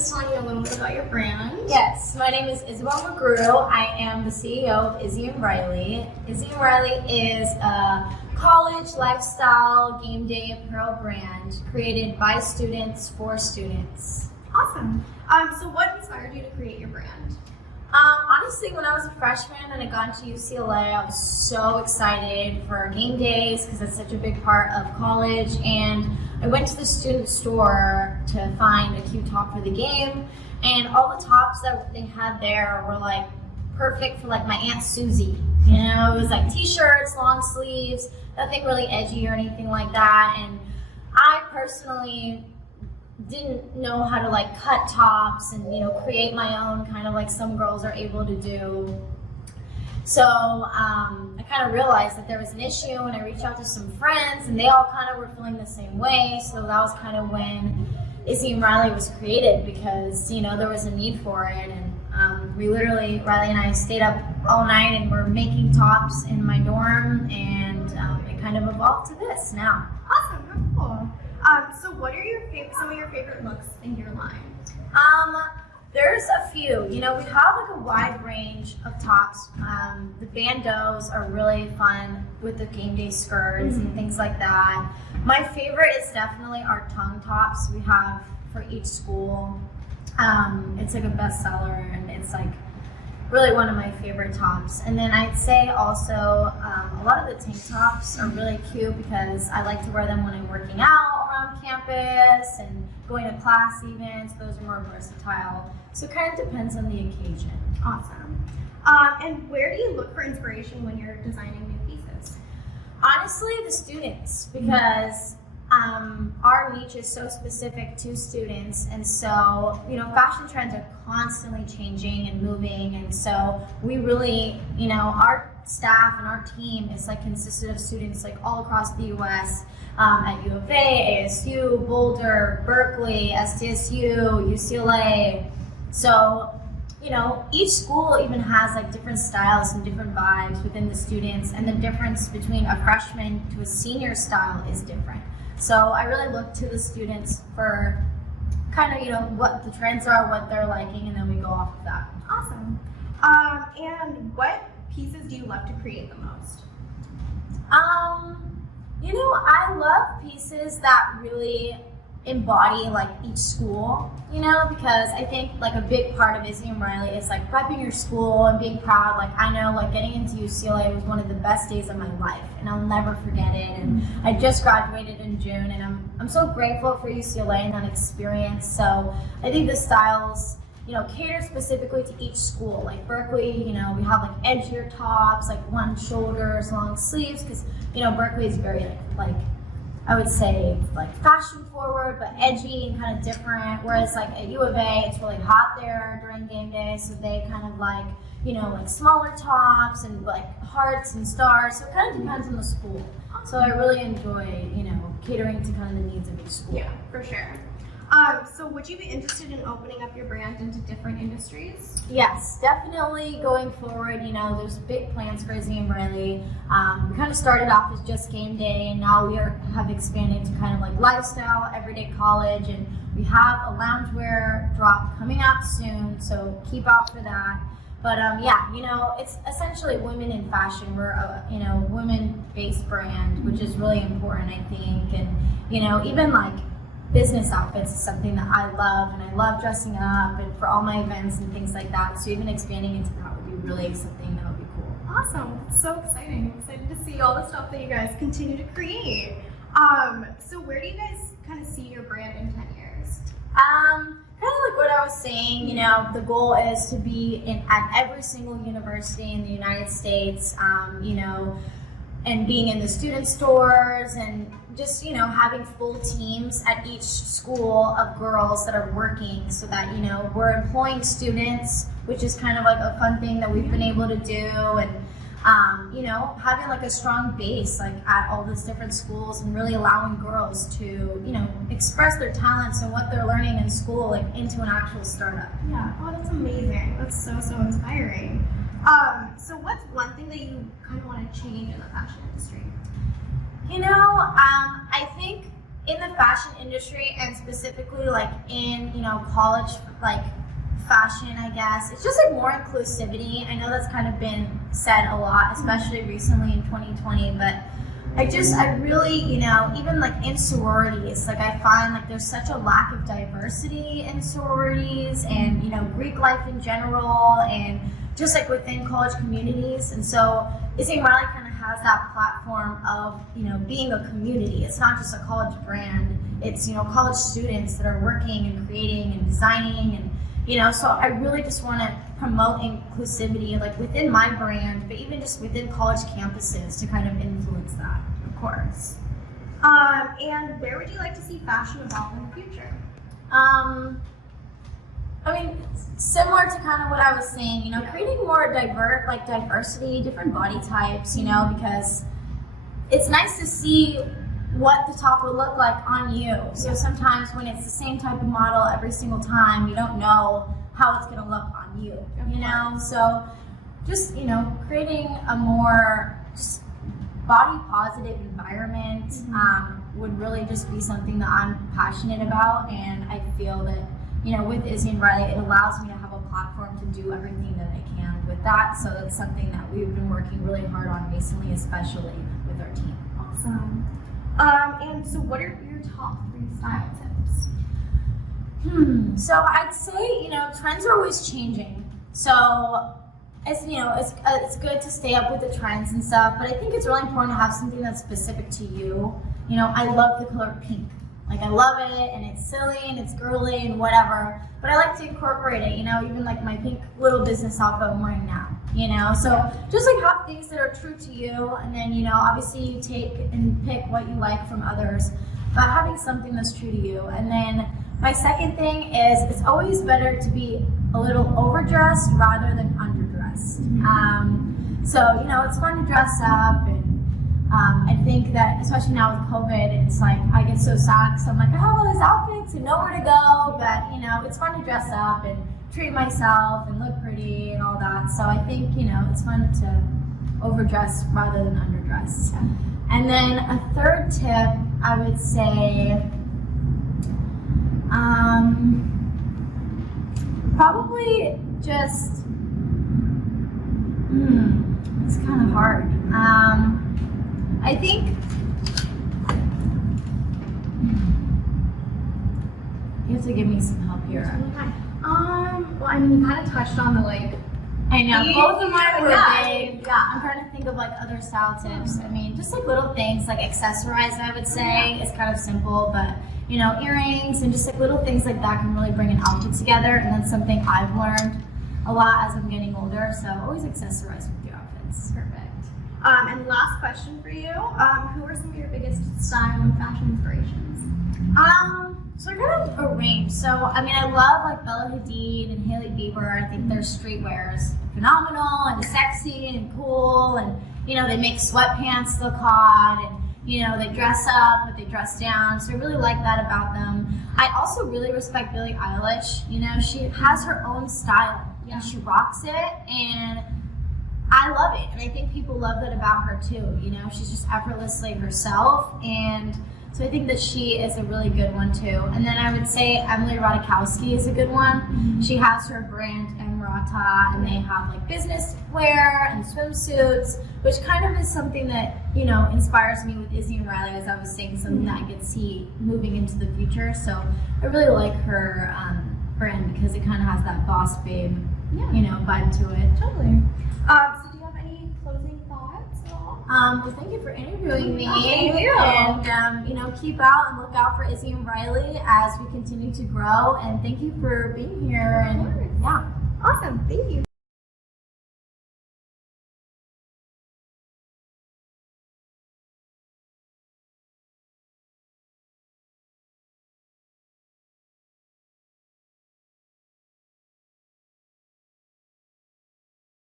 just telling me a little bit about your brand? Yes, my name is Isabelle McGrew. I am the CEO of Izzy Riley. Izzy Riley is a college lifestyle game day apparel brand created by students for students. Awesome. So what inspired you to create your brand? Honestly, when I was a freshman and I got into UCLA, I was so excited for our game days because it's such a big part of college. And I went to the student store to find a cute top for the game. And all the tops that they had there were like perfect for like my Aunt Susie. You know, it was like t-shirts, long sleeves, nothing really edgy or anything like that. And I personally didn't know how to like cut tops and, you know, create my own kind of like some girls are able to do. So I kind of realized that there was an issue, and I reached out to some friends and they all kind of were feeling the same way. So that was kind of when Izzy Riley was created, because, you know, there was a need for it. And we literally, Riley and I stayed up all night and we're making tops in my dorm, and it kind of evolved to this now. Awesome, how cool. So what are some of your favorite looks in your line? There's a few. You know, we have like a wide range of tops. The bandeaus are really fun with the game day skirts and things like that. My favorite is definitely our tongue tops we have for each school. It's like a bestseller, and it's like really one of my favorite tops. And then I'd say also a lot of the tank tops are really cute because I like to wear them when I'm working out around campus and going to class even, so those are more versatile. So it kind of depends on the occasion. Awesome. And where do you look for inspiration when you're designing new pieces? Honestly, the students, because our niche is so specific to students, and so, you know, fashion trends are constantly changing and moving, and so we really, you know, our staff and our team is like consisted of students like all across the U.S. At U of A, ASU, Boulder, Berkeley, SDSU, UCLA. So, you know, each school even has like different styles and different vibes within the students, and the difference between a freshman to a senior style is different. So I really look to the students for kind of, you know, what the trends are, what they're liking, and then we go off of that. Awesome. And what pieces do you love to create the most? You know, I love pieces that really embody like each school, you know, because I think like a big part of Izzy and Riley is like repping your school and being proud. Like I know like getting into UCLA was one of the best days of my life, and I'll never forget it. And I just graduated in June, and I'm so grateful for UCLA and that experience. So I think the styles, you know, cater specifically to each school. Like Berkeley, you know, we have like edgier tops, like one shoulders, long sleeves, because, you know, Berkeley is very like I would say like fashion forward, but edgy and kind of different. Whereas like at U of A, it's really hot there during game day, so they kind of like, you know, like smaller tops and like hearts and stars. So it kind of depends on the school. So I really enjoy, you know, catering to kind of the needs of each school. Yeah, for sure. So would you be interested in opening up your brand into different industries? Yes, definitely going forward, you know, there's big plans for Izzy and Riley. We kind of started off as just game day, and now we have expanded to kind of like lifestyle, everyday college, and we have a loungewear drop coming out soon, so keep out for that. But yeah, you know, it's essentially women in fashion. We're a, you know, women-based brand, which is really important, I think. And, you know, even like business outfits is something that I love, and I love dressing up and for all my events and things like that. So even expanding into that would be really something that would be cool. Awesome. It's so exciting. I'm excited to see all the stuff that you guys continue to create. So where do you guys kind of see your brand in 10 years? Kind of like what I was saying, you know, the goal is to be at every single university in the United States, you know, and being in the student stores, and just, you know, having full teams at each school of girls that are working, so that, you know, we're employing students, which is kind of like a fun thing that we've been able to do, and you know, having like a strong base like at all these different schools, and really allowing girls to, you know, express their talents and what they're learning in school like into an actual startup. Yeah, oh, that's amazing. That's so inspiring. So what's one thing that you kind of want to change in the fashion industry? You know, I think in the fashion industry, and specifically like in, you know, college, like fashion, I guess, it's just like more inclusivity. I know that's kind of been said a lot, especially recently in 2020, but I really, you know, even like in sororities, like I find like there's such a lack of diversity in sororities and, you know, Greek life in general and just like within college communities. And so Izzy Riley kind of has that platform of, you know, being a community. It's not just a college brand. It's, you know, college students that are working and creating and designing and, you know, so I really just want to promote inclusivity like within my brand, but even just within college campuses to kind of influence that, of course. And where would you like to see fashion evolve in the future? I mean, similar to kind of what I was saying, you know, creating more diversity, different body types, you know, because it's nice to see what the top will look like on you. So sometimes when it's the same type of model every single time, you don't know how it's going to look on you, you know? So just, you know, creating a more just body positive environment would really just be something that I'm passionate about. And I feel that, you know, with Izzy and Riley, it allows me to have a platform to do everything that I can with that. So that's something that we've been working really hard on recently, especially with our team. Awesome. And so what are your top 3 style tips? So I'd say, you know, trends are always changing. So it's, you know, it's good to stay up with the trends and stuff, but I think it's really important to have something that's specific to you. You know, I love the color pink. Like I love it and it's silly and it's girly and whatever, but I like to incorporate it, you know, even like my pink little business outfit I'm wearing now, you know, so just like have things that are true to you, and then, you know, obviously you take and pick what you like from others, but having something that's true to you. And then my second thing is it's always better to be a little overdressed rather than underdressed. So, you know, it's fun to dress up, and I think that, especially now with COVID, it's like I get so sad because I'm like, I have all these outfits and nowhere to go, but, you know, it's fun to dress up and treat myself and look pretty and all that. So I think, you know, it's fun to overdress rather than underdress. And then a third tip, I would say, probably just, it's kind of hard. I think you have to give me some help here. Well, I mean, you kind of touched on the like. I know, both of mine were big. Yeah. I'm trying to think of like other style tips. I mean, just like little things like accessorize, I would say. It's kind of simple, but you know, earrings and just like little things like that can really bring an outfit together. And that's something I've learned a lot as I'm getting older. So always accessorize with your outfits. Perfect. And last question for you, who are some of your biggest style and fashion inspirations? So I kind of a range. So I mean, I love like Bella Hadid and Hailey Bieber. I think their streetwear is phenomenal and sexy and cool, and you know, they make sweatpants look hot, and you know, they dress up but they dress down. So I really like that about them. I also really respect Billie Eilish. You know, she has her own style and she rocks it, and I love it, and I think people love that about her too. You know, she's just effortlessly herself, and so I think that she is a really good one too. And then I would say Emily Ratajkowski is a good one. She has her brand Emrata, and they have like business wear and swimsuits, which kind of is something that, you know, inspires me with Izzy and Riley, as I was saying, something that I could see moving into the future. So I really like her brand because it kind of has that boss babe, you know, vibe to it. Totally. So do you have any closing thoughts at all? Well, thank you for interviewing me. Thank you. And, you know, keep out and look out for Izzy and Riley as we continue to grow. And thank you for being here. And yeah. Awesome. Thank you.